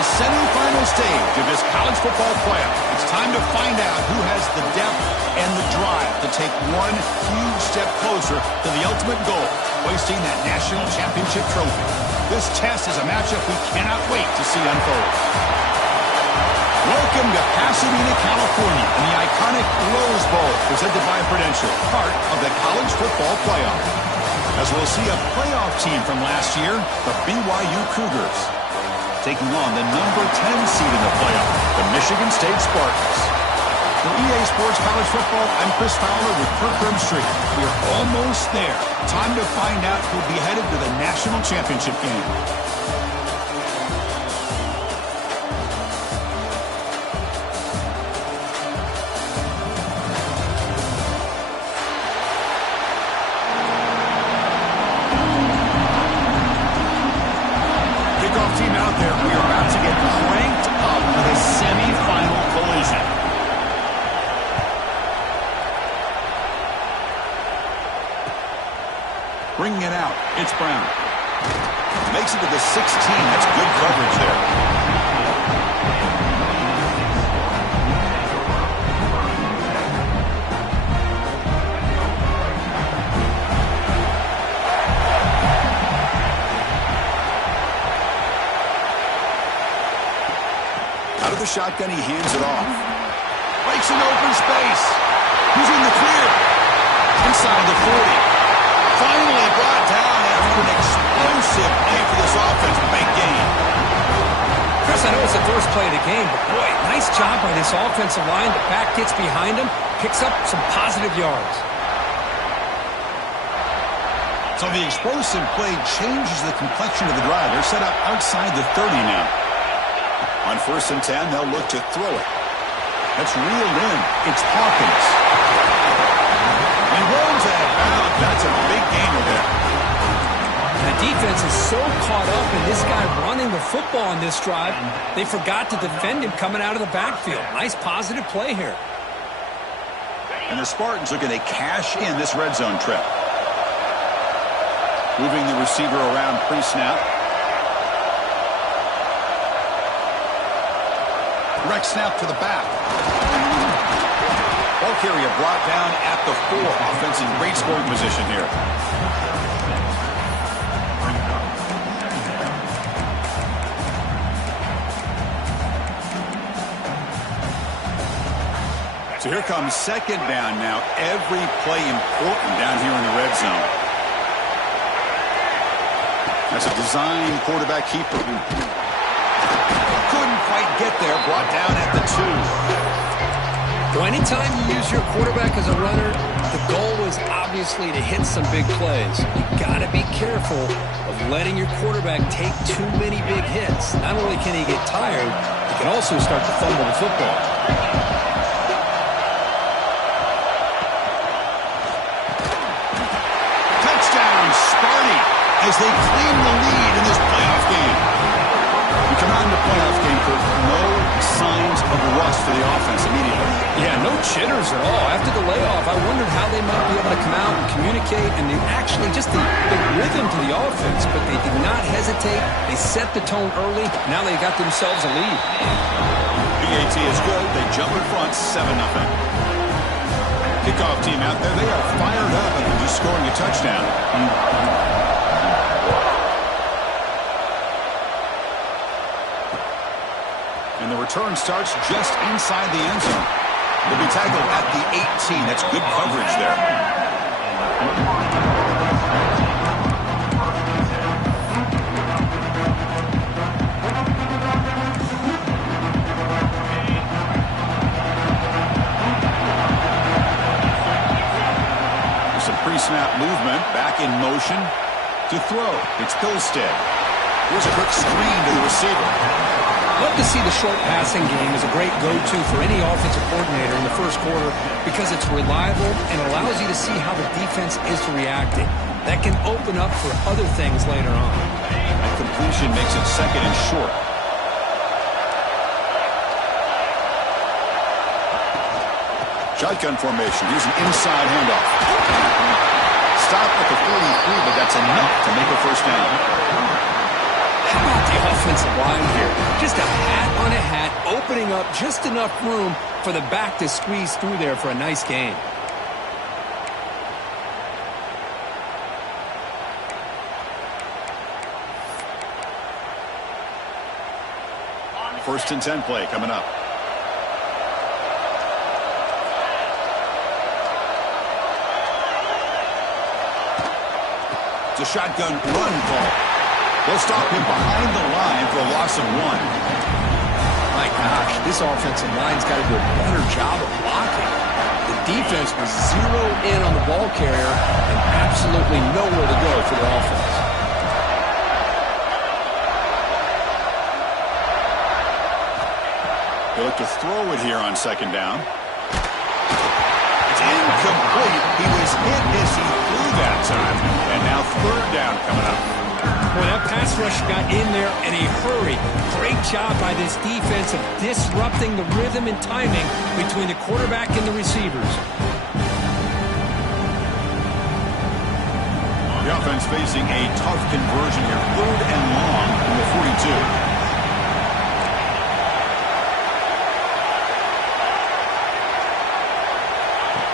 the semifinal stage of this college football playoff. It's time to find out who has the depth and the drive to take one huge step closer to the ultimate goal, hoisting that national championship trophy. This test is a matchup we cannot wait to see unfold. Welcome to Pasadena, California, and the iconic Rose Bowl, presented by Prudential, part of the college football playoff. As we'll see a playoff team from last year, the BYU Cougars, taking on the number 10 seed in the playoff, the Michigan State Spartans. For EA Sports College Football, I'm Chris Fowler with Kirk Grimstreet. We're almost there. Time to find out who'll be headed to the national championship game. Team out there, we are about to get cranked up for the semi-final collision. Bringing it out, it's Brown. Makes it to the 16. That's good coverage there. Out of the shotgun, he hands it off. Breaks an open space. Who's in the clear? Inside the 40. Finally brought down after an explosive play for this offense. Big gain. Chris, I know it's the first play of the game, but boy, nice job by this offensive line. The back gets behind him, picks up some positive yards. So the explosive play changes the complexion of the drive. They're set up outside the 30 now. On 1st and 10, they'll look to throw it. That's reeled in. It's Hawkins. And rolls out of bounds. That's a big gainer there. The defense is so caught up in this guy running the football on this drive, they forgot to defend him coming out of the backfield. Nice positive play here. And the Spartans looking to cash in this red zone trip. Moving the receiver around pre-snap. Direct snap to the back. Ball carrier brought down at the 4. Offense in great scoring position here. So here comes 2nd down now. Every play important down here in the red zone. That's a design quarterback keeper. Couldn't quite get there. Brought down at the 2. Well, anytime you use your quarterback as a runner, the goal is obviously to hit some big plays. You got to be careful of letting your quarterback take too many big hits. Not only can he get tired, he can also start to fumble the football. Touchdown, Sparty, as they claim the lead in this playoff game. We come out in the playoff game for no signs of rust for the offense immediately. Yeah, no jitters at all. After the layoff, I wondered how they might be able to come out and communicate, and they actually just the rhythm to the offense, but they did not hesitate. They set the tone early. Now they got themselves a lead. BAT is good. They jump in front 7-0. Kickoff team out there. They are fired up after just scoring a touchdown. And the return starts just inside the end zone. Will be tackled at the 18. That's good coverage there. Some pre-snap movement. Back in motion to throw. It's Pilstead. Here's a quick screen to the receiver. Love to see the short passing game as a great go-to for any offensive coordinator in the first quarter because it's reliable and allows you to see how the defense is reacting. That can open up for other things later on. That completion makes it 2nd and short. Shotgun formation. Here's an inside handoff. Stop at the 43, but that's enough to make a 1st down. How about the offensive line here? Just a hat on a hat, opening up just enough room for the back to squeeze through there for a nice gain. First and 10 play coming up. It's a shotgun run call. They'll stop him behind the line for a loss of 1. My gosh, this offensive line's got to do a better job of blocking. The defense was zeroed in on the ball carrier and absolutely nowhere to go for the offense. They look to throw it here on second down. It's incomplete. He was hit as he threw that time. And now third down coming up. Boy, that pass rush got in there in a hurry. Great job by this defense of disrupting the rhythm and timing between the quarterback and the receivers. The offense facing a tough conversion here. Third and long from the 42.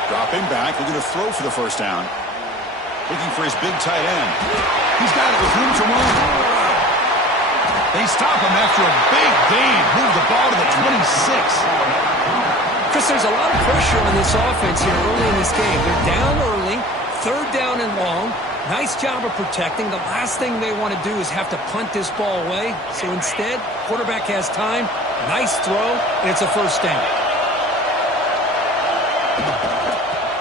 Dropping back, looking to throw for the first down. Looking for his big tight end. He's got it with room to run. They stop him after a big gain. Move the ball to the 26. Chris, there's a lot of pressure on this offense here early in this game. They're down early, third down and long. Nice job of protecting. The last thing they want to do is have to punt this ball away. So instead, quarterback has time. Nice throw, and it's a first down.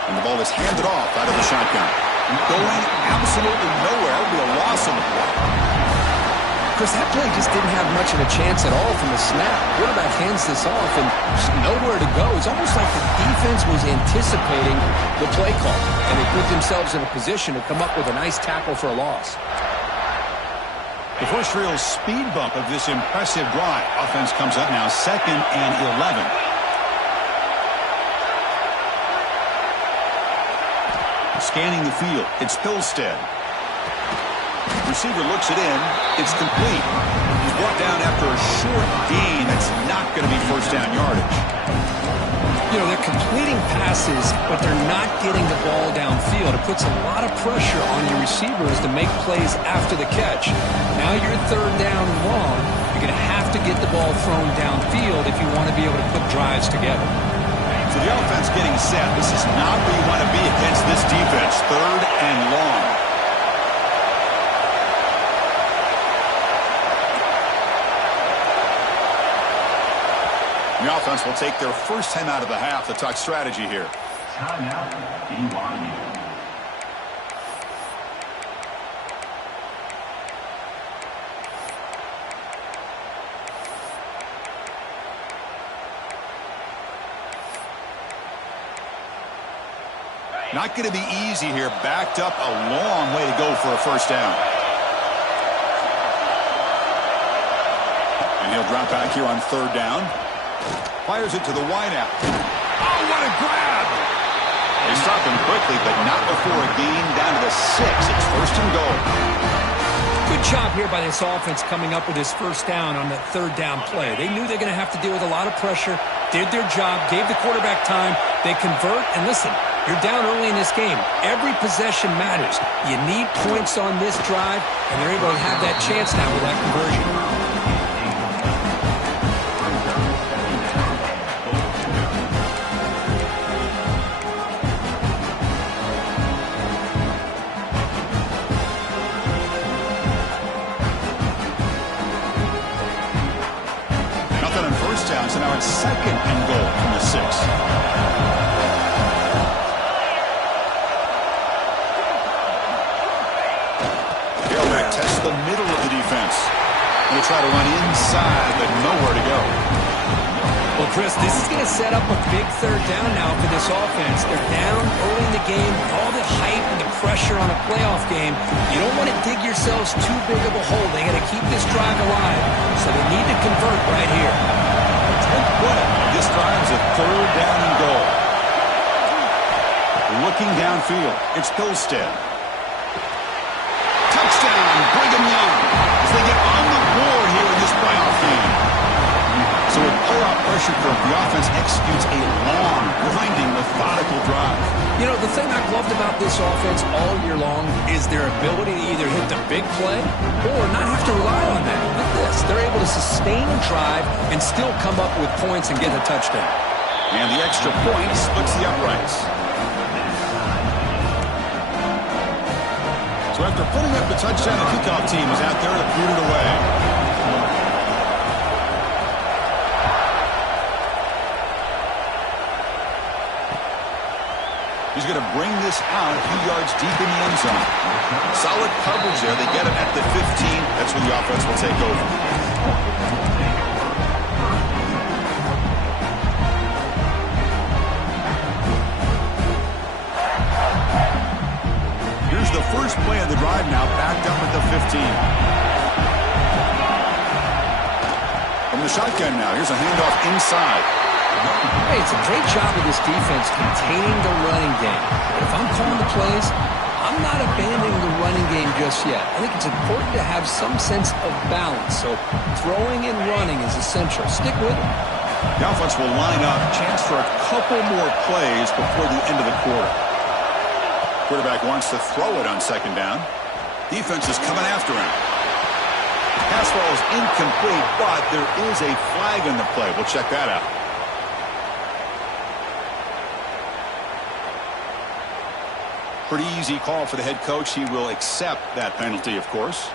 And the ball is handed off out of the shotgun. Going absolutely nowhere. It'll be a loss on the play. Chris, that play just didn't have much of a chance at all from the snap. Quarterback hands this off and just nowhere to go. It's almost like the defense was anticipating the play call, and they put themselves in a position to come up with a nice tackle for a loss. The first real speed bump of this impressive drive. Offense comes up now, 2nd and 11. Scanning the field, it's Hillstead. Receiver looks it in, it's complete. He's brought down after a short gain. That's not going to be first down yardage. You know, they're completing passes, but they're not getting the ball downfield. It puts a lot of pressure on your receivers to make plays after the catch. Now you're third down and long. You're going to have to get the ball thrown downfield if you want to be able to put drives together. So the offense getting set. This is not where you want to be against this defense. Third and long. The offense will take their first time out of the half to talk strategy here. Timeout, BYU. Not going to be easy here. Backed up a long way to go for a first down. And he'll drop back here on third down. Fires it to the wideout. Oh, what a grab! They stop him quickly, but not before a gain down to the 6. It's first and goal. Good job here by this offense coming up with this first down on the third down play. They knew they're going to have to deal with a lot of pressure, did their job, gave the quarterback time. They convert, and listen, you're down early in this game. Every possession matters. You need points on this drive, and they're able to have that chance now with that conversion. Nothing on first down, so now it's 2nd and goal from the 6. Test the middle of the defense. They try to run inside, but nowhere to go. Well, Chris, this is going to set up a big third down now for this offense. They're down early in the game, all the hype and the pressure on a playoff game. You don't want to dig yourselves too big of a hole. They got to keep this drive alive, so they need to convert right here. 10th play. This drive is a third down and goal. Looking downfield, it's Hillstead. Touchdown, Brigham Young, as they get on the The offense executes a long, grinding, methodical drive. You know, the thing I've loved about this offense all year long is their ability to either hit the big play or not have to rely on that. Look at this. They're able to sustain a drive and still come up with points and get a touchdown. And the extra point splits the uprights. So after putting up the touchdown, the kickoff team is out there to boot it away. He's going to bring this out a few yards deep in the end zone. Solid coverage there. They get him at the 15. That's where the offense will take over. Here's the first play of the drive now, backed up at the 15. From the shotgun now, here's a handoff inside. Hey, it's a great job of this defense containing the running game. But if I'm calling the plays, I'm not abandoning the running game just yet. I think it's important to have some sense of balance. So throwing and running is essential. Stick with it. The offense will line up. Chance for a couple more plays before the end of the quarter. Quarterback wants to throw it on second down. Defense is coming after him. Pass ball is incomplete, but there is a flag on the play. We'll check that out. Pretty easy call for the head coach. He will accept that penalty, of course.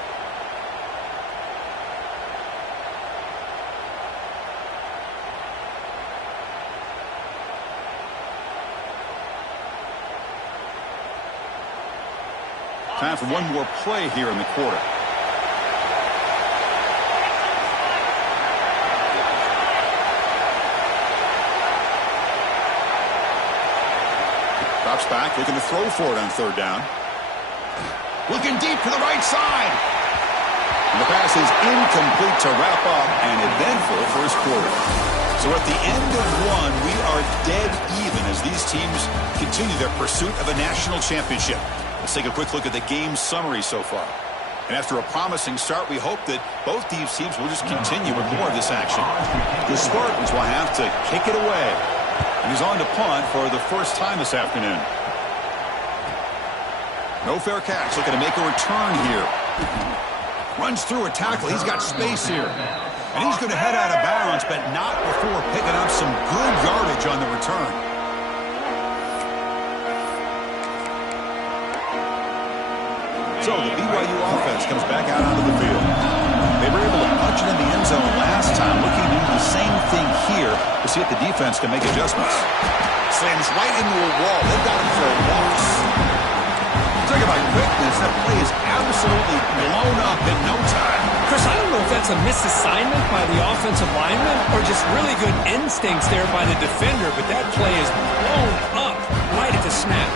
Time for one more play here in the quarter. Drops back, looking to throw for it on third down. Looking deep to the right side. And the pass is incomplete to wrap up an eventful first quarter. So at the end of one, we are dead even as these teams continue their pursuit of a national championship. Let's take a quick look at the game summary so far. And after a promising start, we hope that both these teams will just continue with more of this action. The Spartans will have to kick it away. And he's on to punt for the first time this afternoon. No fair catch. Looking to make a return here. Runs through a tackle. He's got space here. And he's going to head out of bounds, but not before picking up some good yardage on the return. So the BYU offense comes back out onto the field. They were able to punch it in the end zone last time. Looking to do the same thing here to see if the defense can make adjustments. Slams right into a wall. They've got him for a loss. Talk about quickness. That play is absolutely blown up in no time. Chris, I don't know if that's a misassignment by the offensive lineman or just really good instincts there by the defender, but that play is blown up right at the snap.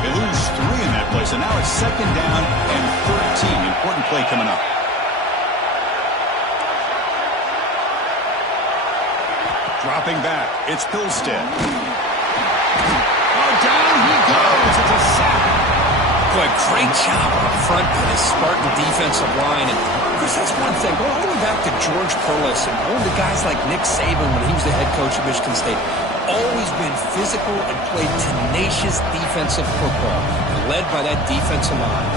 They lose 3 in that play, so now it's second down and 13. Important play coming up. Dropping back, it's Pilstead. Oh, down he goes. It's a sack. Boy, great job up front by this Spartan defensive line. And Chris, that's one thing. Going all the way back to George Perlis and all the guys like Nick Saban when he was the head coach of Michigan State. Always been physical and played tenacious defensive football, led by that defensive line.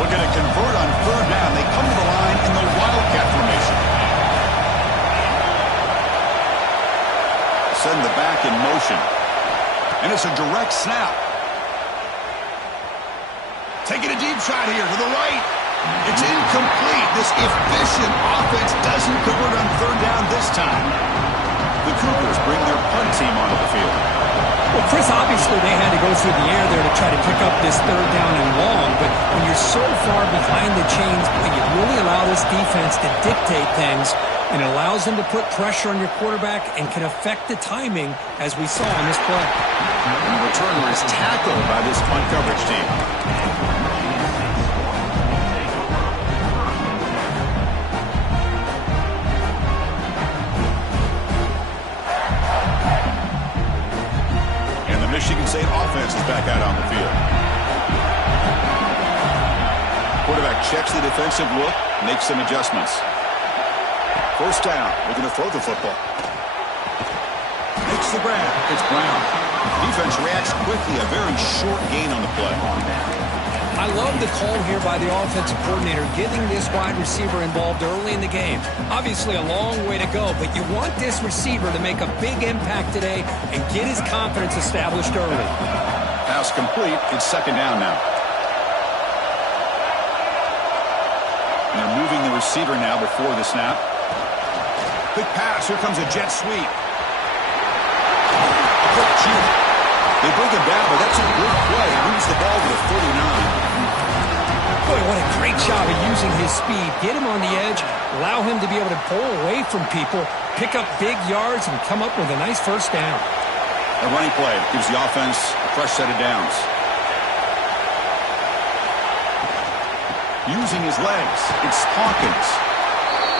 Looking to convert on third down. They come to the line in the Wildcat formation. Send the back in motion. And it's a direct snap. Taking a deep shot here to the right. It's incomplete. This efficient offense doesn't convert on third down this time. The Cougars bring their punt team onto the field. Well, Chris, obviously they had to go through the air there to try to pick up this third down and long, but when you're so far behind the chains, you really allow this defense to dictate things, and it allows them to put pressure on your quarterback and can affect the timing, as we saw on this play. And the returner is tackled by this punt coverage team. Michigan State offense is back out on the field. Quarterback checks the defensive look, makes some adjustments. First down. We're going to throw the football. Makes the grab. It's Brown. Defense reacts quickly. A very short gain on the play. I love the call here by the offensive coordinator, getting this wide receiver involved early in the game. Obviously a long way to go, but you want this receiver to make a big impact today and get his confidence established early. Pass complete. It's second down now. And they're moving the receiver now before the snap. Quick pass. Here comes a jet sweep. They bring him down, but that's a good play. Moves the ball to the 49. Boy, what a great job of using his speed. Get him on the edge, allow him to be able to pull away from people, pick up big yards, and come up with a nice first down. A running play gives the offense a fresh set of downs. Using his legs, it's Hawkins.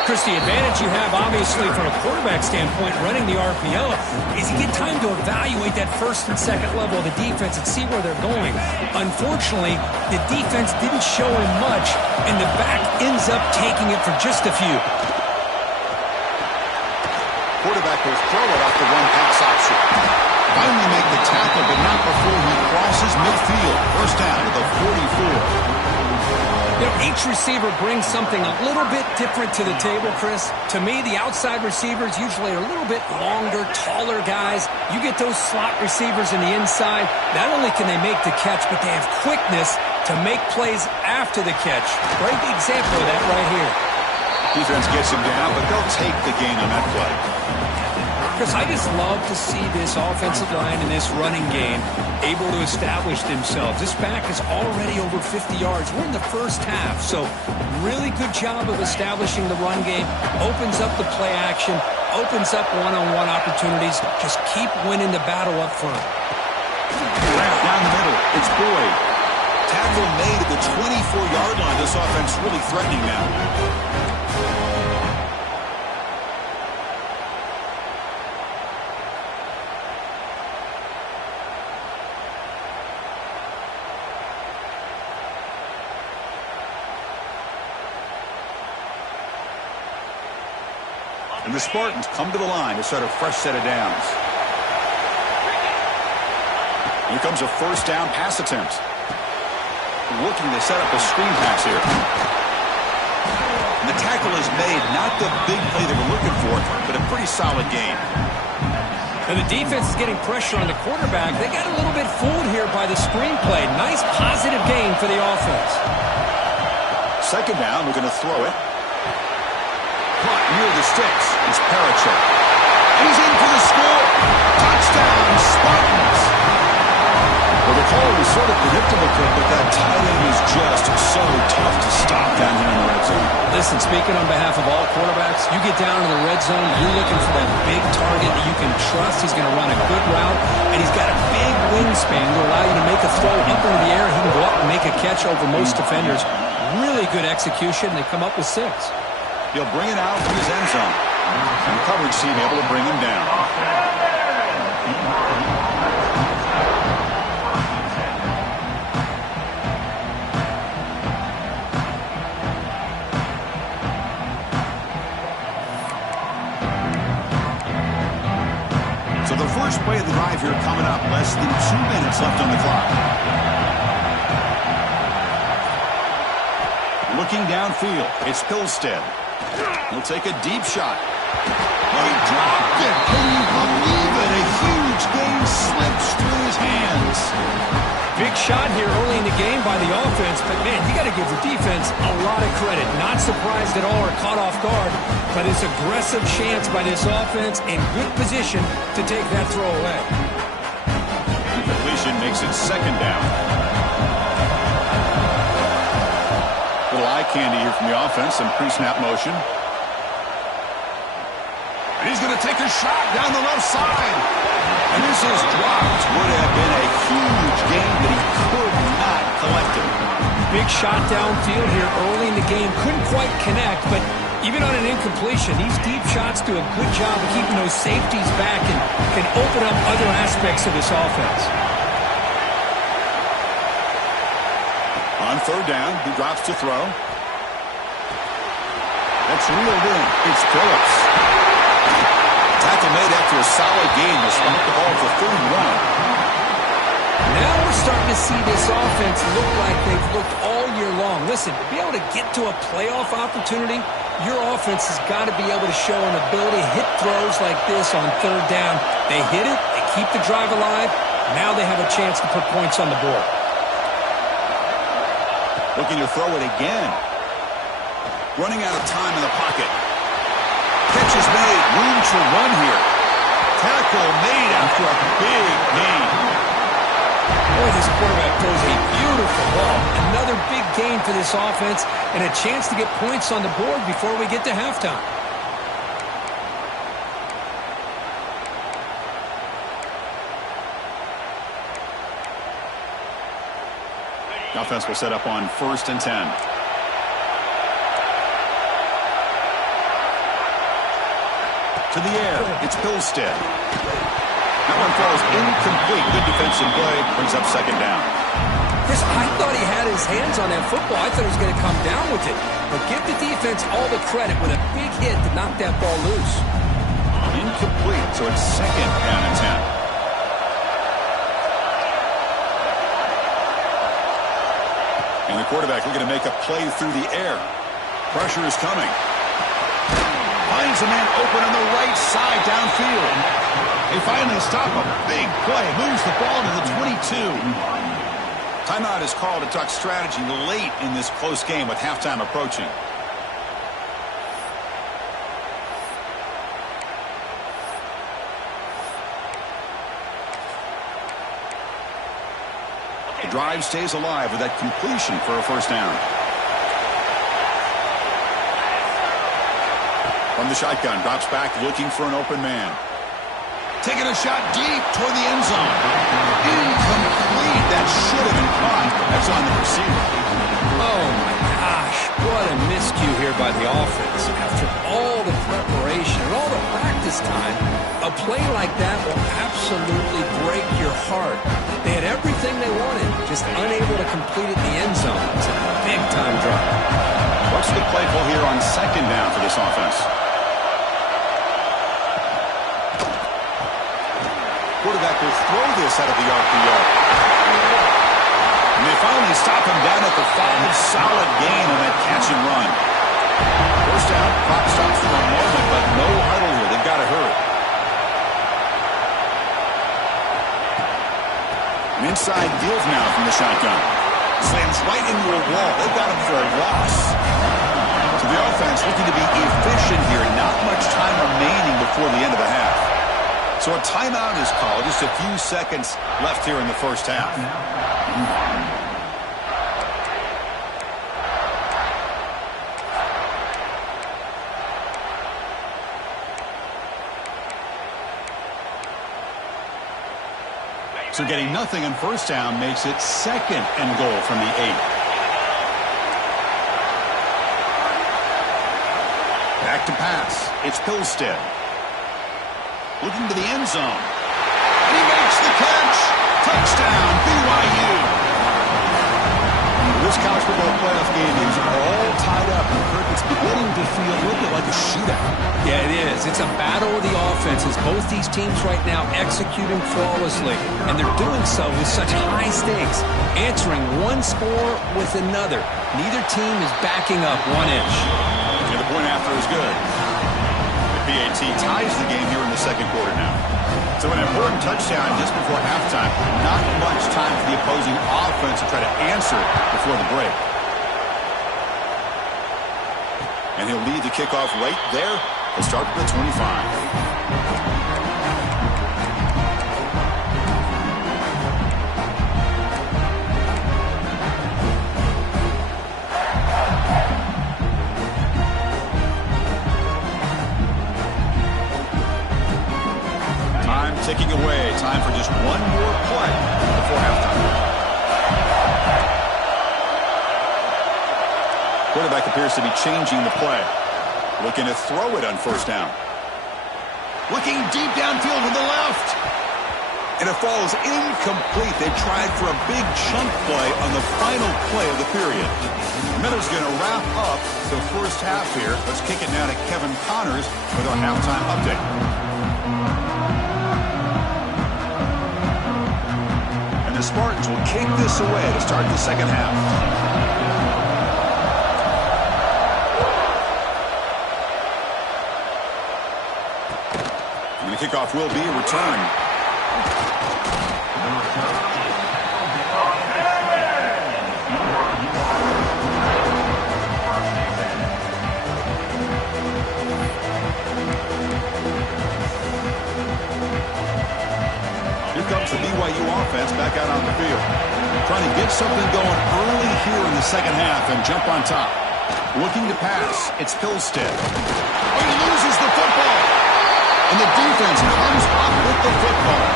Chris, the advantage you have, obviously, from a quarterback standpoint, running the RPO, is you get time to evaluate that first and second level of the defense and see where they're going. Unfortunately, the defense didn't show him much, and the back ends up taking it for just a few. Quarterback will throw it off the one-pass option. Finally make the tackle, but not before he crosses midfield. First down to the 44. You know, each receiver brings something a little bit different to the table, Chris. To me, the outside receivers usually are a little bit longer, taller guys. You get those slot receivers in the inside. Not only can they make the catch, but they have quickness to make plays after the catch. Great example of that right here. Defense gets him down, but they'll take the gain on that play. Chris, I just love to see this offensive line and this running game able to establish themselves. This back is already over 50 yards. We're in the first half, so really good job of establishing the run game. Opens up the play action, opens up one-on-one opportunities. Just keep winning the battle up front. Down the middle, it's Boyd. Tackle made at the 24-yard line. This offense really threatening now. And the Spartans come to the line to start a fresh set of downs. Here comes a first down pass attempt. Looking to set up a screen pass here. And the tackle is made. Not the big play that we're looking for, but a pretty solid gain. And the defense is getting pressure on the quarterback. They got a little bit fooled here by the screen play. Nice positive gain for the offense. Second down, we're going to throw it. Near the sticks, it's Parachuk. He's in for the score. Touchdown, Spartans. Well, the call was sort of predictable, but that tight end is just so tough to stop down here in the red zone. Listen, speaking on behalf of all quarterbacks, you get down to the red zone, you're looking for that big target that you can trust. He's going to run a good route, and he's got a big wingspan to allow you to make a throw up into the air. He can go up and make a catch over most defenders. Really good execution. They come up with 6. He'll bring it out from his end zone. And the coverage team able to bring him down. So the first play of the drive here coming up. Less than 2 minutes left on the clock. Looking downfield, it's Pilstead. He'll take a deep shot. Oh, he dropped it. Can you believe it? A huge gain slips through his hands. Big shot here early in the game by the offense, but man, you got to give the defense a lot of credit. Not surprised at all or caught off guard, but it's aggressive chance by this offense in good position to take that throw away. Completion makes it second down. Little eye candy here from the offense, some pre-snap motion. And he's going to take a shot down the left side. And this is dropped. Would have been a huge gain, but he could not collect it. Big shot downfield here early in the game. Couldn't quite connect, but even on an incompletion, these deep shots do a good job of keeping those safeties back and can open up other aspects of this offense. On third down, he drops to throw. That's reeled in. It's Phillips. Tackle made after a solid gain. Will spot the ball for 31. Now we're starting to see this offense look like they've looked all year long. Listen, to be able to get to a playoff opportunity, your offense has got to be able to show an ability to hit throws like this on third down. They hit it, they keep the drive alive. Now they have a chance to put points on the board. Looking to throw it again. Running out of time in the pocket. Catch is made. Room to run here. Tackle made after a big gain. Boy, this quarterback throws a beautiful ball. Another big gain for this offense and a chance to get points on the board before we get to halftime. The offense will set up on 1st and 10. To the air, it's Pilstead. That one falls incomplete. Good defensive play. Brings up 2nd down. Chris, I thought he had his hands on that football. I thought he was going to come down with it. But give the defense all the credit with a big hit to knock that ball loose. Incomplete, so it's 2nd down and 10. And the quarterback looking to make a play through the air. Pressure is coming. Finds a man open on the right side downfield. They finally stop a big play. Moves the ball to the 22. Timeout is called to talk strategy late in this close game with halftime approaching. The drive stays alive with that completion for a 1st down. From the shotgun, drops back looking for an open man. Taking a shot deep toward the end zone. Incomplete. That should have been caught. That's on the receiver. Oh, my gosh. What a miscue here by the offense. After all the preparation and all the practice time, a play like that will absolutely break your heart. They had everything they wanted, just unable to complete it in the end zone. It's a big-time drop. What's the play call here on 2nd down for this offense? Quarterback will throw this out of the RPO. And they finally stop him down at the 5. Solid gain on that catch and run. 1st down, clock stops for a moment, but no huddle here. They've got to hurry. An inside deals now from the shotgun. Slams right into a wall. They've got him for a loss. So the offense looking to be efficient here. Not much time remaining before the end of the half. So a timeout is called. Just a few seconds left here in the 1st half. So getting nothing on 1st down makes it 2nd and goal from the 8. Back to pass. It's Pilstead. Looking to the end zone. And he makes the catch. Touchdown, BYU. This college football playoff game is all tied up. And Kirk, it's beginning to feel a little bit like a shootout. Yeah, it is. It's a battle of the offenses. Both these teams right now executing flawlessly. And they're doing so with such high stakes. Answering one score with another. Neither team is backing up 1 inch. And the point after is good. PAT ties the game here in the 2nd quarter now. So an important touchdown just before halftime. Not much time for the opposing offense to try to answer before the break. And he'll lead the kickoff right there. He'll start with the 25. Ticking away. Time for just one more play before halftime. Quarterback appears to be changing the play. Looking to throw it on 1st down. Looking deep downfield to the left. And it falls incomplete. They tried for a big chunk play on the final play of the period. Miller's going to wrap up the first half here. Let's kick it now to Kevin Connors with our halftime update. And the Spartans will kick this away to start the second half. And the kickoff will be a return. Here comes the BYU offense back out on the field. Trying to get something going early here in the second half and jump on top. Looking to pass. It's Hillstead. He loses the football. And the defense comes up with the football.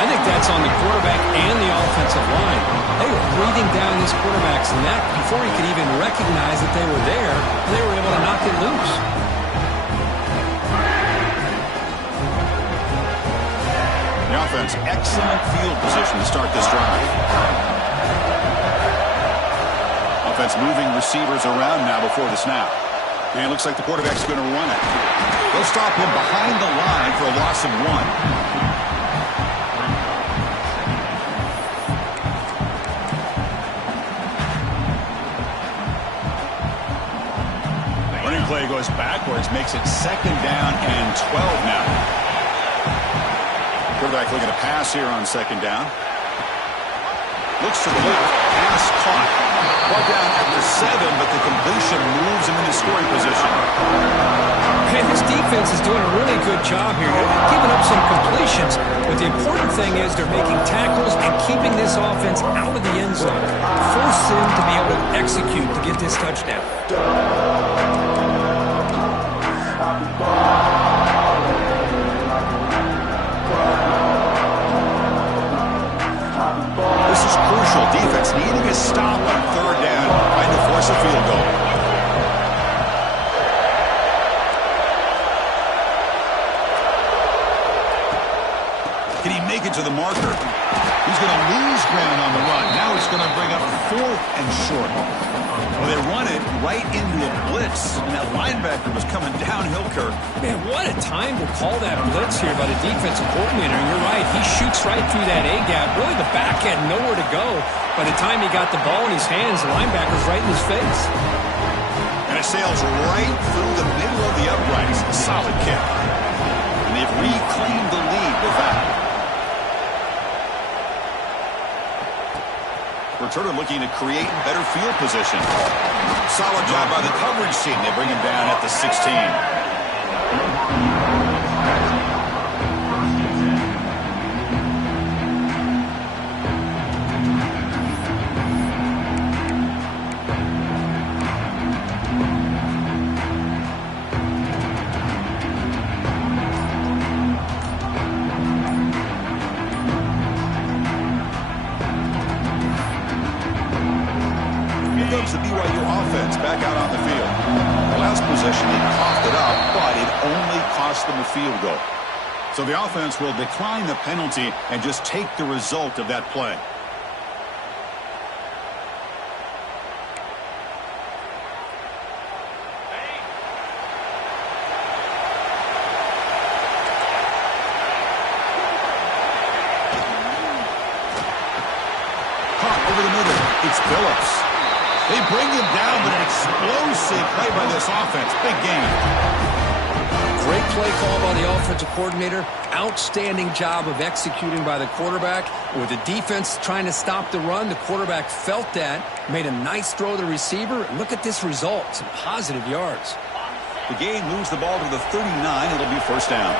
I think that's on the quarterback and the offensive line. They were breathing down this quarterback's neck before he could even recognize that they were there, and they were able to knock it loose. The offense, excellent field position to start this drive. Offense moving receivers around now before the snap. And it looks like the quarterback's going to run it. They'll stop him behind the line for a loss of 1. Play goes backwards, makes it 2nd down and 12 now. Quarterback looking to pass here on 2nd down. Looks to the left, pass caught. Brought down at the 7, but the completion moves him into scoring position. Hey, this defense is doing a really good job here. They're giving up some completions, but the important thing is they're making tackles and keeping this offense out of the end zone. Force him to be able to execute to get this touchdown. This is crucial. Defense needing a stop on 3rd down, trying to force a field goal. Can he make it to the marker? He's going to lose ground on the run. Now he's going to bring up 4th and short. Well, they run it right into a blitz, and that linebacker was coming downhill, Kirk. Man, what a time to call that blitz here by the defensive coordinator. And you're right, he shoots right through that A-gap. Really, the back had nowhere to go. By the time he got the ball in his hands, the linebacker's right in his face. And it sails right through the middle of the uprights. A solid kick. And they've reclaimed the lead with that. Returner looking to create better field position. Solid job by the coverage team. They bring him down at the 16. The BYU offense back out on the field. The last possession, they coughed it up, but it only cost them a field goal. So the offense will decline the penalty and just take the result of that play. Caught over the middle. It's Phillips. They bring him down, but an explosive play by this offense. Big game. Great play call by the offensive coordinator. Outstanding job of executing by the quarterback. With the defense trying to stop the run, the quarterback felt that, made a nice throw to the receiver. And look at this result. Some positive yards. The game moves the ball to the 39. It'll be 1st down.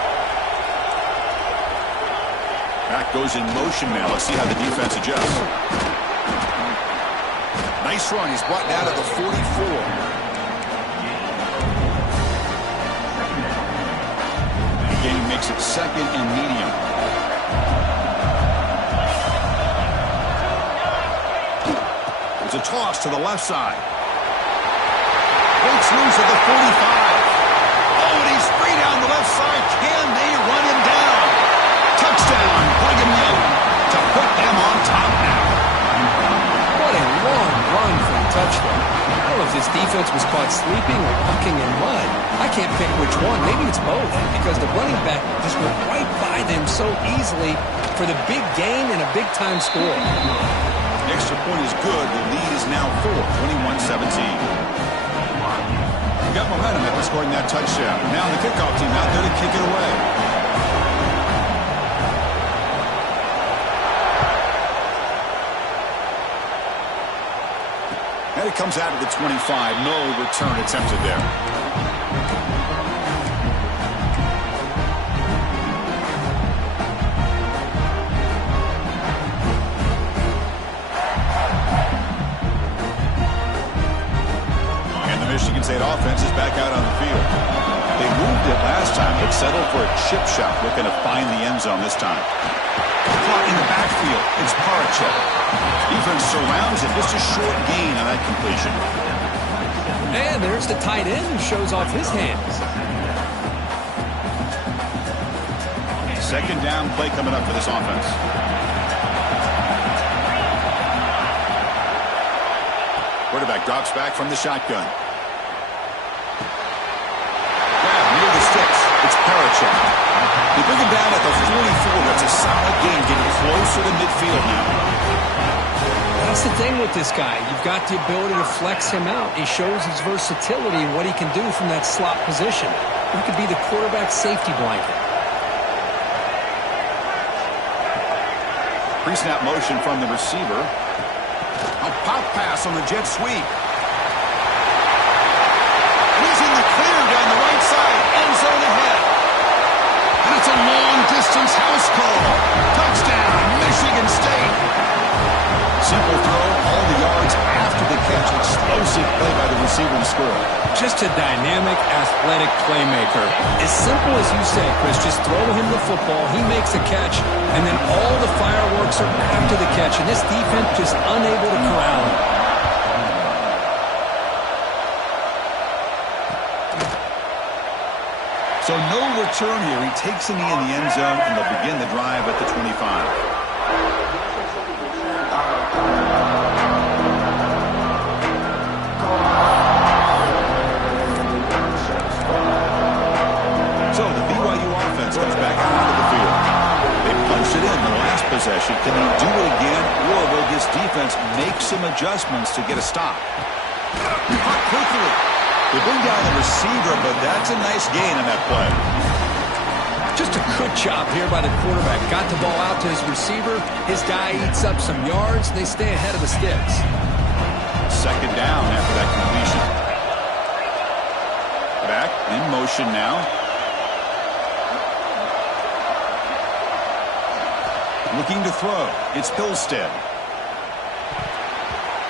Back goes in motion now. Let's see how the defense adjusts. Nice run. He's brought down to the 44. The game makes it 2nd and medium. It's a toss to the left side. Breaks loose at the 45. Oh, and he's free down the left side. Can they run him down? Touchdown. Brigham defense was caught sleeping or walking in mud. I can't pick which one. Maybe it's both, because the running back just went right by them so easily for the big gain and a big-time score. The extra point is good. The lead is now 4, 21-17. You got momentum after scoring that touchdown. Now the kickoff team out there to kick it away. And it comes out of the 25. No return attempted there. And the Michigan State offense is back out on the field. They moved it last time, but settled for a chip shot, looking to find the end zone this time. Caught in the backfield. It's Parachek. Defense surrounds it. Just a short gain on that completion. And there's the tight end who shows off his hands. Second down play coming up for this offense. Quarterback drops back from the shotgun. Grab near the sticks. It's Parachek. They bring him down at the 44. That's a solid gain, getting closer to midfield now. That's the thing with this guy. You've got the ability to flex him out. He shows his versatility and what he can do from that slot position. He could be the quarterback safety blanket. Pre-snap motion from the receiver. A pop pass on the jet sweep. He's in the clear down the right side. End zone ahead. And it's a long-distance house call. Touchdown, Michigan State. Simple throw, all the yards after the catch. Explosive play by the receiver to score. Just a dynamic, athletic playmaker. As simple as you say, Chris, just throw him the football, he makes a catch, and then all the fireworks are after the catch, and this defense just unable to corral him. So no return here. He takes a knee in the end zone, and they'll begin the drive at the 25. So the BYU offense comes back out onto the field. They punched it in the last possession. Can they do it again, or will this defense make some adjustments to get a stop? Caught quickly. They bring down the receiver, but that's a nice gain on that play. Just a good job here by the quarterback. Got the ball out to his receiver. His guy eats up some yards. They stay ahead of the sticks. Second down after that completion. Back in motion now. Looking to throw. It's Hillstead.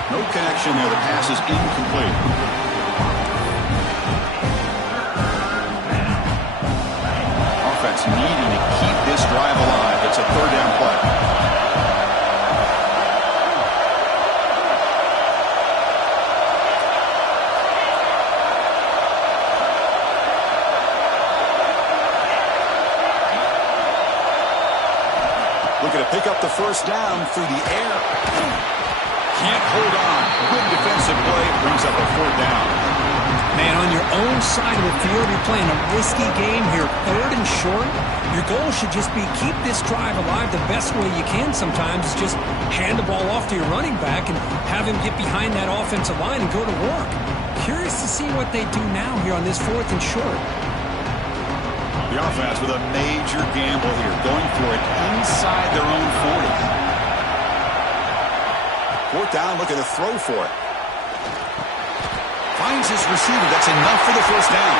No connection there. The pass is incomplete. Offense needing to keep this drive alive. It's a third down play. Looking to pick up the first down through the air. Can't hold on. Good defensive play. Brings up a fourth down. Man, on your own side of the field, you're playing a risky game here. Third and short. Your goal should just be keep this drive alive the best way you can sometimes. Is just hand the ball off to your running back and have him get behind that offensive line and go to work. Curious to see what they do now here on this fourth and short. The offense with a major gamble here, going for it inside their own 40. Fourth down, looking to throw for it. Finds his receiver. That's enough for the first down.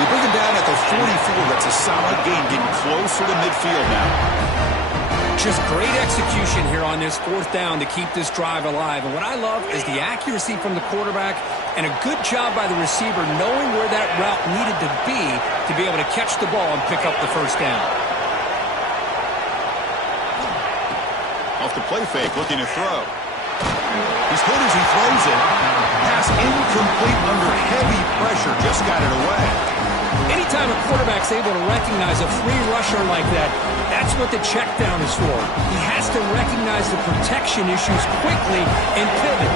They bring him down at the 44. That's a solid gain, getting closer to midfield now. Just great execution here on this fourth down to keep this drive alive. And what I love is the accuracy from the quarterback and a good job by the receiver knowing where that route needed to be able to catch the ball and pick up the first down. Off the play fake, looking to throw. He's hit as he throws it. Pass incomplete under heavy pressure. Just got it away. Anytime a quarterback's able to recognize a free rusher like that, that's what the check down is for. He has to recognize the protection issues quickly and pivot.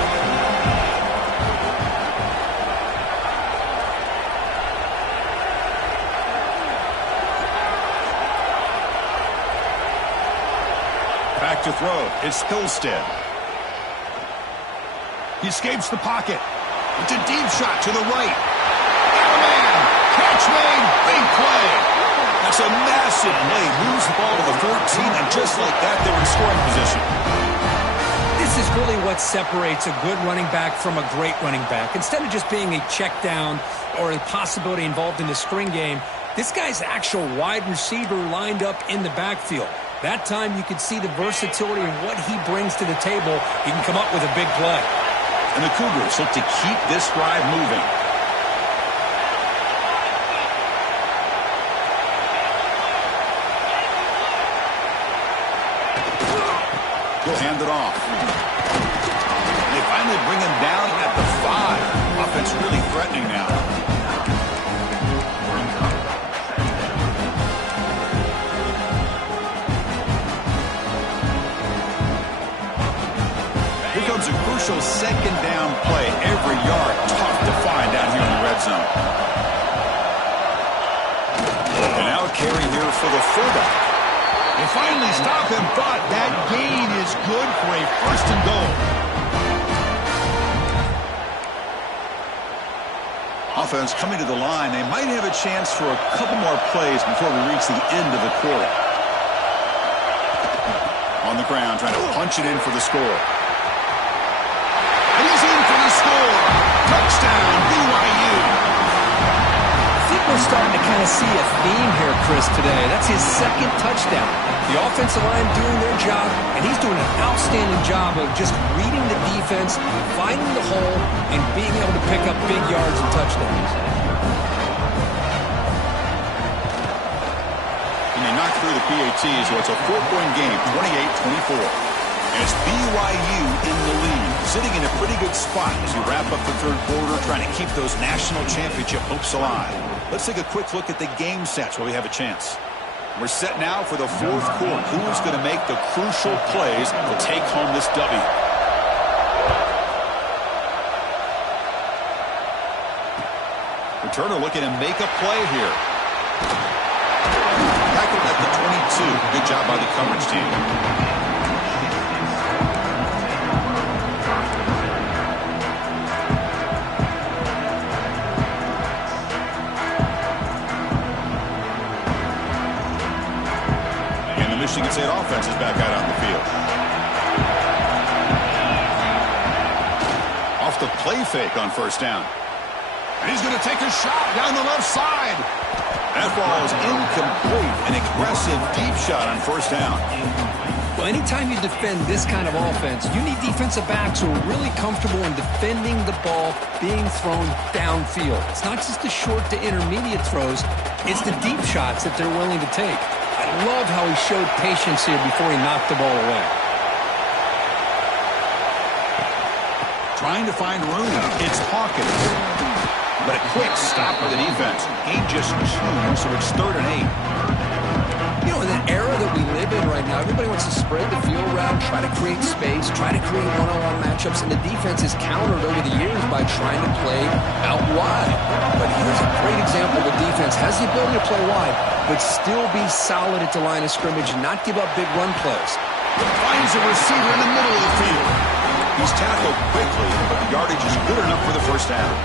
throw. It's Hillstead. He escapes the pocket. It's a deep shot to the right. Got a man. Catch made. Big play. That's a massive play. Moves the ball to the 14, and just like that, they're in scoring position. This is really what separates a good running back from a great running back. Instead of just being a check down or a possibility involved in the screen game, this guy's actual wide receiver lined up in the backfield. That time you could see the versatility and what he brings to the table. He can come up with a big play. And the Cougars look to keep this drive moving. He'll hand it off. And they finally bring him down at the 5. Offense really threatening now. Here comes a crucial second down play. Every yard tough to find down here in the red zone. And now a carry here for the fullback. They finally stop him, but that gain is good for a first and goal. Offense coming to the line. They might have a chance for a couple more plays before we reach the end of the quarter. On the ground, trying to punch it in for the score. And he's in for the score. Touchdown, BYU. I think we're starting to kind of see a theme here, Chris, today. That's his second touchdown. The offensive line doing their job, and he's doing an outstanding job of just reading the defense, finding the hole, and being able to pick up big yards and touchdowns. And they knocked through the PATs, so it's a 4-point game, 28-24. And it's BYU in the lead, sitting in a pretty good spot as you wrap up the third quarter, trying to keep those national championship hopes alive. Let's take a quick look at the game sets while we have a chance. We're set now for the fourth quarter. Who's going to make the crucial plays to take home this W? Returner looking to make a play here. Tackled at the 22. Good job by the coverage team. Michigan State offense is back out on the field. Off the play fake on first down. And he's going to take a shot down the left side. That ball is incomplete. An aggressive deep shot on first down. Well, anytime you defend this kind of offense, you need defensive backs who are really comfortable in defending the ball being thrown downfield. It's not just the short to intermediate throws. It's the deep shots that they're willing to take. I love how he showed patience here before he knocked the ball away. Trying to find room. It's Hawkins. But a quick stop for the defense. Gain just 2, so it's 3rd and 8. You know, in the era that we live in right now, everybody wants to spread the field around, try to create space, try to create one-on-one matchups, and the defense is countered over the years by trying to play out wide. But here's a great example. The defense has the ability to play wide, but still be solid at the line of scrimmage and not give up big run plays. Finds a receiver in the middle of the field. He's tackled quickly, but the yardage is good enough for the first down.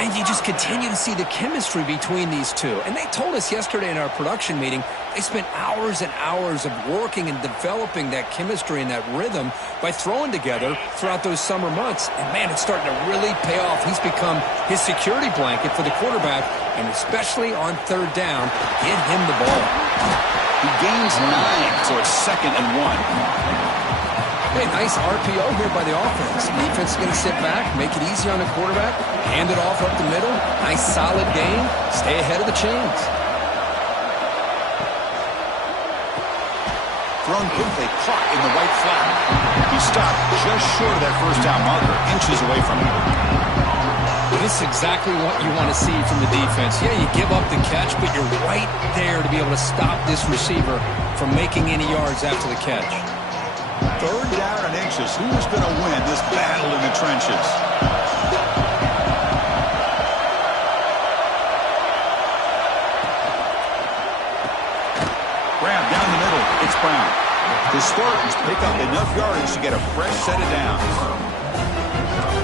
And you just continue to see the chemistry between these two. And they told us yesterday in our production meeting, they spent hours and hours of working and developing that chemistry and that rhythm by throwing together throughout those summer months. And, man, it's starting to really pay off. He's become his security blanket for the quarterback, and especially on third down, get him the ball. He gains 9, so it's 2nd and 1. Hey, nice RPO here by the offense. The defense is going to sit back, make it easy on the quarterback, hand it off up the middle. Nice solid gain. Stay ahead of the chains. Thrown quickly, caught in the right flat. He stopped just short of that first down marker, inches away from him. This is exactly what you want to see from the defense. Yeah, you give up the catch, but you're right there to be able to stop this receiver from making any yards after the catch. 3rd down and inches. Who's going to win this battle in the trenches? Grab down the middle. It's Brown. The Spartans pick up enough yardage to get a fresh set of downs.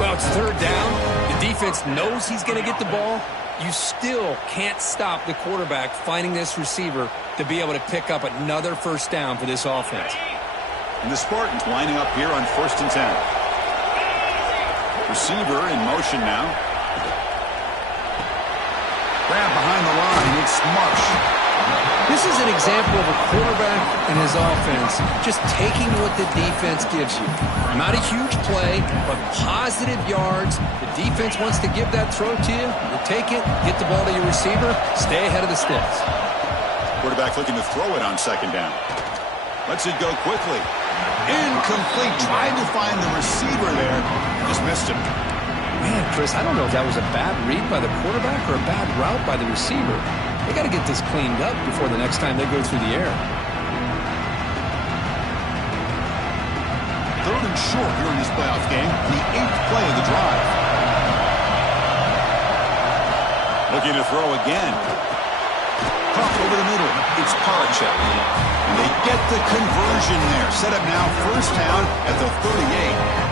Well, it's third down. The defense knows he's going to get the ball. You still can't stop the quarterback finding this receiver to be able to pick up another first down for this offense. And the Spartans lining up here on 1st and 10. Receiver in motion now. Grab behind the line. It's Marsh. This is an example of a quarterback and his offense just taking what the defense gives you. Not a huge play, but positive yards. The defense wants to give that throw to you. You take it, get the ball to your receiver, stay ahead of the sticks. Quarterback looking to throw it on 2nd down. Lets it go quickly. Incomplete. Tried to find the receiver there. Just missed him. Man, Chris, I don't know if that was a bad read by the quarterback or a bad route by the receiver. They got to get this cleaned up before the next time they go through the air. 3rd and short here in this playoff game. The 8th play of the drive. Looking to throw again. Caught over the middle. It's Parachek. And they get the conversion there. Set up now 1st down at the 38.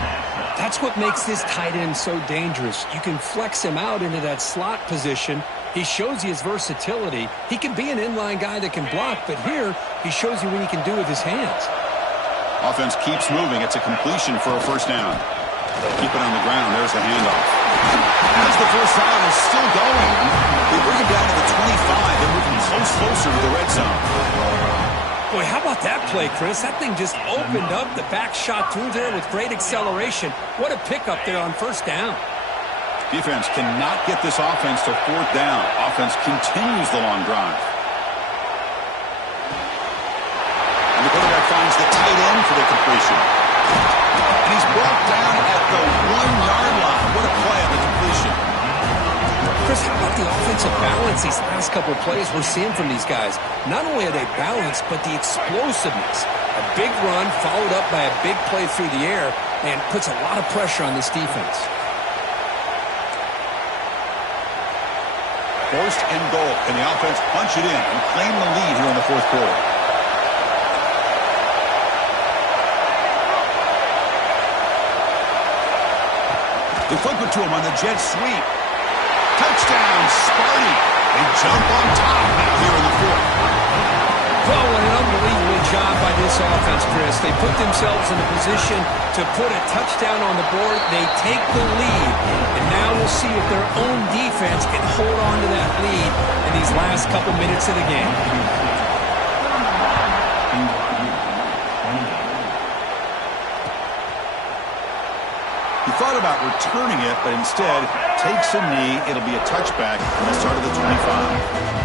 That's what makes this tight end so dangerous. You can flex him out into that slot position. He shows you his versatility. He can be an inline guy that can block, but here he shows you what he can do with his hands. Offense keeps moving. It's a completion for a 1st down. Keep it on the ground. There's the handoff. As the 1st down is still going, they bring him down to the 25 and moving closer to the red zone. Boy, how about that play, Chris? That thing just opened up. The back shot through there with great acceleration. What a pickup there on 1st down. Defense cannot get this offense to 4th down. Offense continues the long drive. And the quarterback finds the tight end for the completion. And he's brought down at the 1-yard line. What a play on the completion. Chris, how about the offensive balance these last couple of plays we're seeing from these guys? Not only are they balanced, but the explosiveness. A big run followed up by a big play through the air and puts a lot of pressure on this defense. 1st and goal. Can the offense punch it in and claim the lead here in the 4th quarter? They flip it to him on the jet sweep. Touchdown, Sparty. They jump on top now here in the 4th. Well, what an unbelievable job by this offense, Chris. They put themselves in a position to put a touchdown on the board. They take the lead, and now we'll see if their own defense can hold on to that lead in these last couple minutes of the game. He thought about returning it, but instead takes a knee. It'll be a touchback from the start of the 25.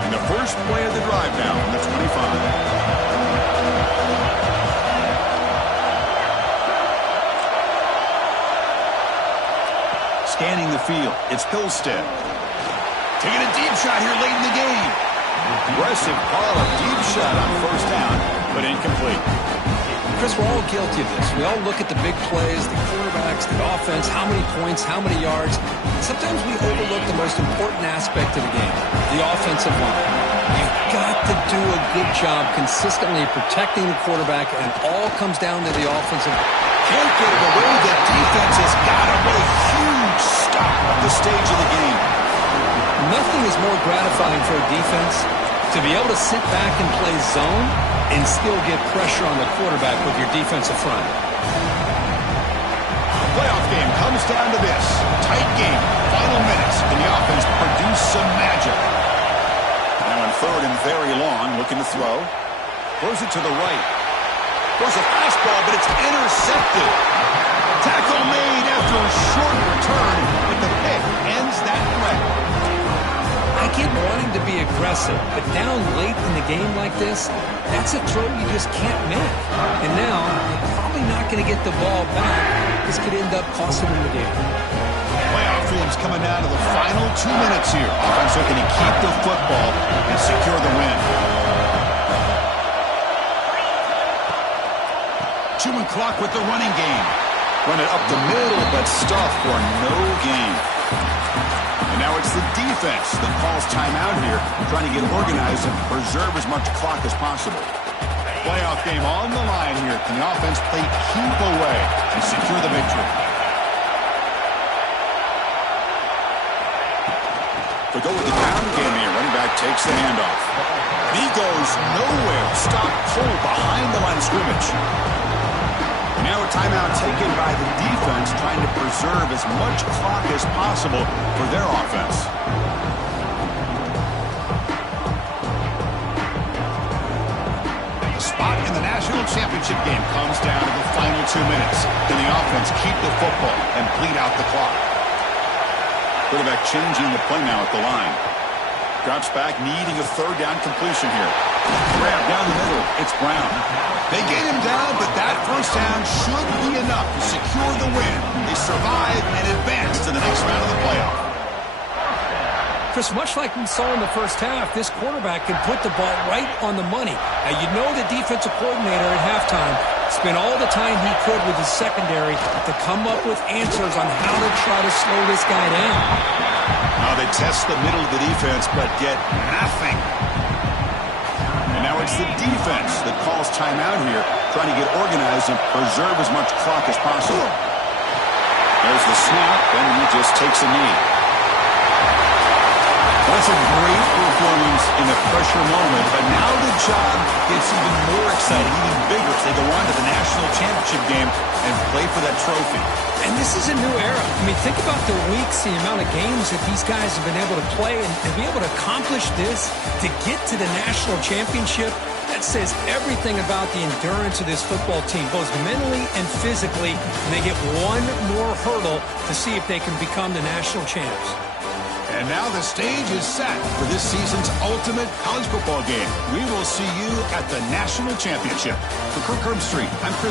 And the first play of the drive now on the 25. Scanning the field, it's Hillstead. Taking a deep shot here late in the game. Aggressive call, a deep shot on 1st down, but incomplete. Chris, we're all guilty of this. We all look at the big plays, the quarterbacks, the offense, how many points, how many yards. Sometimes we overlook the most important aspect of the game, the offensive line. You've got to do a good job consistently protecting the quarterback, and it all comes down to the offensive line. Can't get it away. The defense has got him. What a huge stop at the stage of the game. Nothing is more gratifying for a defense to be able to sit back and play zone and still get pressure on the quarterback with your defensive front. The playoff game comes down to this. Tight game, final minutes, and the offense produce some magic. Now on 3rd and very long, looking to throw. Throws it to the right. Throws a fastball, but it's intercepted. Tackle made after a short return, but the pick ends that threat. I get wanting to be aggressive, but down late in the game like this, that's a throw you just can't make. And now, you're probably not going to get the ball back. This could end up costing them the game. Playoff game's coming down to the final 2 minutes here. Offense looking to keep the football and secure the win. 2-minute clock with the running game. Run it up the middle, but stuff for no gain. And now it's the defense that calls timeout here, trying to get organized and preserve as much clock as possible. Playoff game on the line here. Can the offense play keep away and secure the victory? To go with the down game here, running back takes the handoff. He goes nowhere. Stop cold behind the line of scrimmage. And now a timeout taken by the defense, trying to preserve as much clock as possible for their offense. The spot in the national championship game comes down to the final 2 minutes. Can the offense keep the football and bleed out the clock? Quarterback changing the play now at the line. Drops back, needing a third down completion here. Grab down the middle. It's Brown. They get him down, but that first down should be enough to secure the win. They survive and advance to the next round of the playoff. Chris, much like we saw in the first half, this quarterback can put the ball right on the money. Now, you know the defensive coordinator at halftime spent all the time he could with his secondary to come up with answers on how to try to slow this guy down. Now they test the middle of the defense, but get nothing. And now it's the defense that calls timeout here, trying to get organized and preserve as much clock as possible. There's the snap, and he just takes a knee. That's a great performance in a pressure moment, but now the job gets even more exciting, even bigger as they go on to the national championship game and play for that trophy. And this is a new era. I mean, think about the weeks, the amount of games that these guys have been able to play, and to be able to accomplish this, to get to the national championship, that says everything about the endurance of this football team, both mentally and physically, and they get one more hurdle to see if they can become the national champs. And now the stage is set for this season's ultimate college football game. We will see you at the national championship. For Kirk Herbstreit, I'm Chris